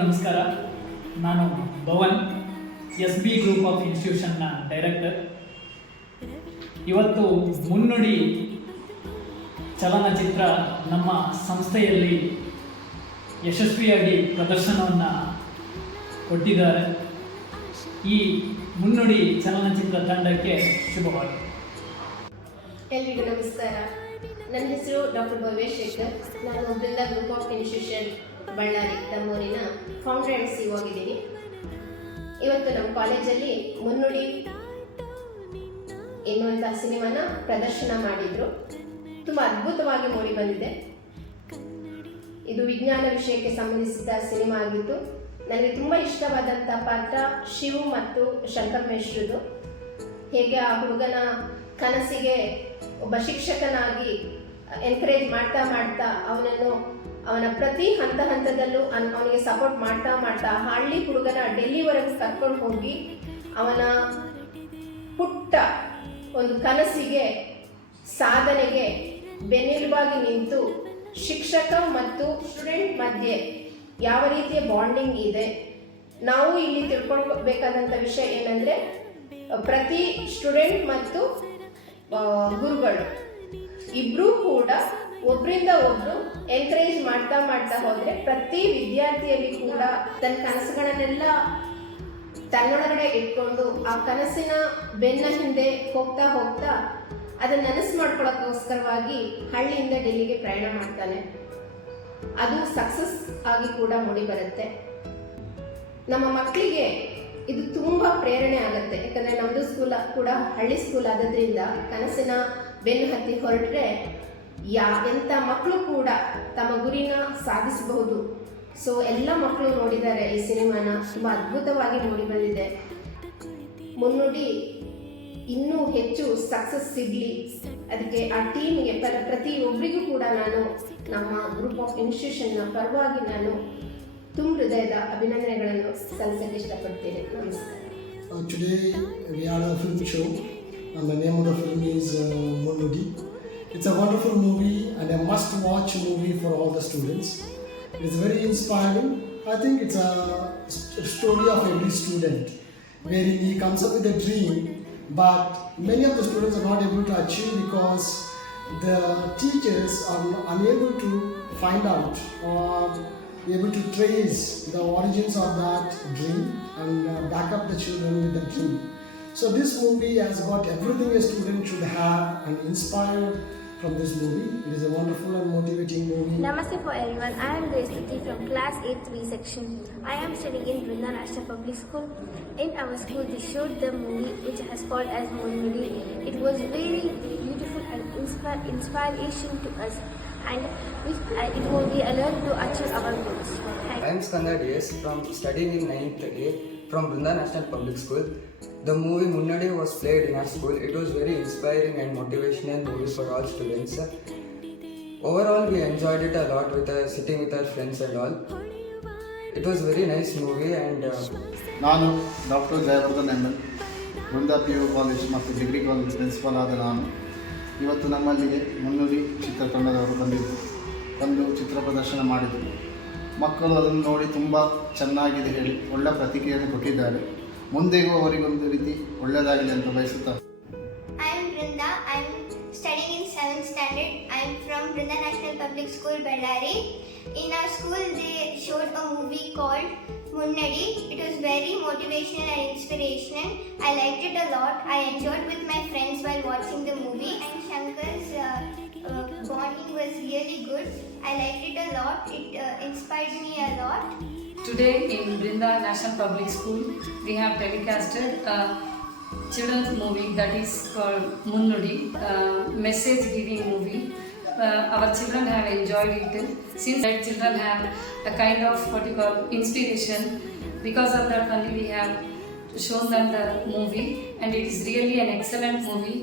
ನಮಸ್ಕಾರ. ನಾನು Bhavan, S B group of ಇನ್ಸ್ಟಿಟ್ಯೂಷನ್ನ ಡೈರೆಕ್ಟರ್. ಇವತ್ತು ಮುನ್ನುಡಿ ಚಲನಚಿತ್ರ ನಮ್ಮ ಸಂಸ್ಥೆಯಲ್ಲಿ ಯಶಸ್ವಿಯಾಗಿ ಪ್ರದರ್ಶನವನ್ನು ಕೊಟ್ಟಿದ್ದಾರೆ. ಈ ಮುನ್ನುಡಿ ಚಲನಚಿತ್ರ ತಂಡಕ್ಕೆ ಶುಭವಾಗಿದೆ. ಎಲ್ರಿಗೂ ನಮಸ್ಕಾರ. ನನ್ನ ಹೆಸರು ಡಾಕ್ಟರ್ ಭವೇಶ್ ಶೇಖರ್. ನಾನು Brinda group of institution Ballari ತಮ್ಮೂರಿನ ಫೌಂಡರ್ ಆ್ಯಂಡ್ ಸಿಇಒ ಆಗಿದ್ದೀನಿ. ಇವತ್ತು ನಮ್ಮ ಕಾಲೇಜಲ್ಲಿ ಮುನ್ನುಡಿ ಎನ್ನುವಂಥ ಸಿನಿಮಾನ ಪ್ರದರ್ಶನ ಮಾಡಿದರು. ತುಂಬ ಅದ್ಭುತವಾಗಿ ಮೂಡಿ ಬಂದಿದೆ. ಇದು ವಿಜ್ಞಾನ ವಿಷಯಕ್ಕೆ ಸಂಬಂಧಿಸಿದ ಸಿನಿಮಾ ಆಗಿತ್ತು. ನನಗೆ ತುಂಬ ಇಷ್ಟವಾದಂಥ ಪಾತ್ರ ಶಿವು ಮತ್ತು ಶಂಕರ್ ಮೇಶ್ರದು. ಹೇಗೆ ಆ ಹುಡುಗನ ಕನಸಿಗೆ ಒಬ್ಬ ಶಿಕ್ಷಕನಾಗಿ ಎನ್ಕರೇಜ್ ಮಾಡ್ತಾ ಅವನ ಪ್ರತಿ ಹಂತದಲ್ಲೂ ಅವನಿಗೆ ಸಪೋರ್ಟ್ ಮಾಡ್ತಾ ಹಳ್ಳಿ ಹುಡುಗನ ಡೆಲ್ಲಿವರೆಗೂ ಕರ್ಕೊಂಡು ಹೋಗಿ ಅವನ ಪುಟ್ಟ ಒಂದು ಕನಸಿಗೆ ಸಾಧನೆಗೆ ಬೆನ್ನೆಲುಬಾಗಿ ನಿಂತು ಶಿಕ್ಷಕ ಮತ್ತು ಸ್ಟೂಡೆಂಟ್ ಮಧ್ಯೆ ಯಾವ ರೀತಿಯ ಬಾಂಡಿಂಗ್ ಇದೆ. ನಾವು ಇಲ್ಲಿ ತಿಳ್ಕೊಳ್ಬೇಕಾದಂಥ ವಿಷಯ ಏನಂದರೆ, ಪ್ರತಿ ಸ್ಟೂಡೆಂಟ್ ಮತ್ತು ಗುರುಗಳು ಇಬ್ಬರೂ ಕೂಡ ಒಬ್ಬರಿಂದ ಒಬ್ಬರು ಎನ್ಕರೇಜ್ ಮಾಡ್ತಾ ಹೋದರೆ ಪ್ರತಿ ವಿದ್ಯಾರ್ಥಿಯಲ್ಲಿ ಕೂಡ ತನ್ನ ಕನಸುಗಳನ್ನೆಲ್ಲ ತನ್ನೊಳಗಡೆ ಇಟ್ಕೊಂಡು ಆ ಕನಸಿನ ಬೆನ್ನ ಹಿಂದೆ ಹೋಗ್ತಾ ಅದನ್ನು ನನಸು ಮಾಡ್ಕೊಳ್ಳೋಕ್ಕೋಸ್ಕರವಾಗಿ ಹಳ್ಳಿಯಿಂದ ಡೆಲ್ಲಿಗೆ ಪ್ರಯಾಣ ಮಾಡ್ತಾನೆ. ಅದು ಸಕ್ಸಸ್ ಆಗಿ ಕೂಡ ಮೂಡಿ ಬರುತ್ತೆ. ನಮ್ಮ ಮಕ್ಕಳಿಗೆ ಇದು ತುಂಬ ಪ್ರೇರಣೆ ಆಗುತ್ತೆ. ಯಾಕಂದರೆ ನಮ್ಮದು ಸ್ಕೂಲ್ ಕೂಡ ಹಳ್ಳಿ ಸ್ಕೂಲ್ ಆಗೋದ್ರಿಂದ ಕನಸಿನ ಬೆನ್ನು ಹತ್ತಿ ಹೊರಟ್ರೆ ಎಂಥ ಮಕ್ಕಳು ಕೂಡ ತಮ್ಮ ಗುರಿನ ಸಾಧಿಸಬಹುದು. ಸೊ ಎಲ್ಲ ಮಕ್ಕಳು ನೋಡಿದ್ದಾರೆ ಈ ಸಿನಿಮಾನ. ತುಂಬ ಅದ್ಭುತವಾಗಿ ಮೂಡಿ ಬಂದಿದೆ. ಮುನ್ನುಡಿ ಇನ್ನೂ ಹೆಚ್ಚು ಸಕ್ಸಸ್ ಸಿಗಲಿ, ಅದಕ್ಕೆ ಆ ಟೀಮ್ಗೆ ಪ್ರತಿಯೊಬ್ಬರಿಗೂ ಕೂಡ ನಾನು ನಮ್ಮ ಗ್ರೂಪ್ ಆಫ್ ಇನ್ಸ್ಟಿಟ್ಯೂಷನ್ನ ಪರವಾಗಿ ನಾನು ತುಂಬ ಹೃದಯದ ಅಭಿನಂದನೆಗಳನ್ನು ಸಲ್ಲಿಸಕ್ಕೆ ಇಷ್ಟಪಡ್ತೇನೆ. ನಮಸ್ಕಾರ. Today we are a film show and the name of the film is Munnudi. It's a wonderful movie and a must-watch movie for all the students. It's very inspiring. I think it's a story of every student where he comes up with a dream, but many of the students are not able to achieve because the teachers are unable to find out or able to trace the origins of that dream and back up the children with the dream. So this movie has got everything a student should have and inspired from this movie. It is a wonderful and motivating movie. Namaste for everyone. I am Grace from class 8th B section. I am studying in Brinda National Public School. In our school, they showed the movie which has called as Munnudi. It was very beautiful and inspiration to us, and it will be a learn to achieve our goals. I am Skandar DS from studying in 9th A from Brinda National Public School. The movie Munnadi was played in our school. It was very inspiring and motivational movie for all students. Overall, we enjoyed it a lot sitting with our friends and all. It was very nice movie and ನಾನು doctor Jayavardhan ML, Brinda PU college ಮತ್ತು degree college principal ಆದ ನಾನು ಇವತ್ತು ನಮ್ಮಲ್ಲಿಗೆ ಮುನ್ನುಡಿ ಚಿತ್ರತಂಡದವರು ಬಂದು ಚಿತ್ರ ಪ್ರದರ್ಶನ ಮಾಡಿದರು. ಮಕ್ಕಳು ಅದನ್ನು ನೋಡಿ ತುಂಬ ಚೆನ್ನಾಗಿದೆ ಹೇಳಿ ಒಳ್ಳೆಯ ಪ್ರತಿಕ್ರಿಯೆಯನ್ನು ಕೊಟ್ಟಿದ್ದಾರೆ. ಮುಂದೆಗೂ ಅವರಿಗೊಂದು ರೀತಿ ಒಳ್ಳೆಯದಾಗಲಿ ಅಂತ ಬಯಸುತ್ತಾರೆ. I am Brinda. I am studying in 7th standard. I am from Brinda National Public School, Bellary. In our school, they showed a movie called Munnadi. It was very motivational and inspirational. I liked it a lot. I enjoyed with my friends while watching the movie. And Shankar's bonding was really good. I liked it a lot. It inspired me a lot. Today in Brinda National Public School, we have telecasted a children's movie that is called Munnudi, message giving movie. Our children have enjoyed it. Since that children have a kind of inspiration, because of that only we have shown them the movie, and it is really an excellent movie.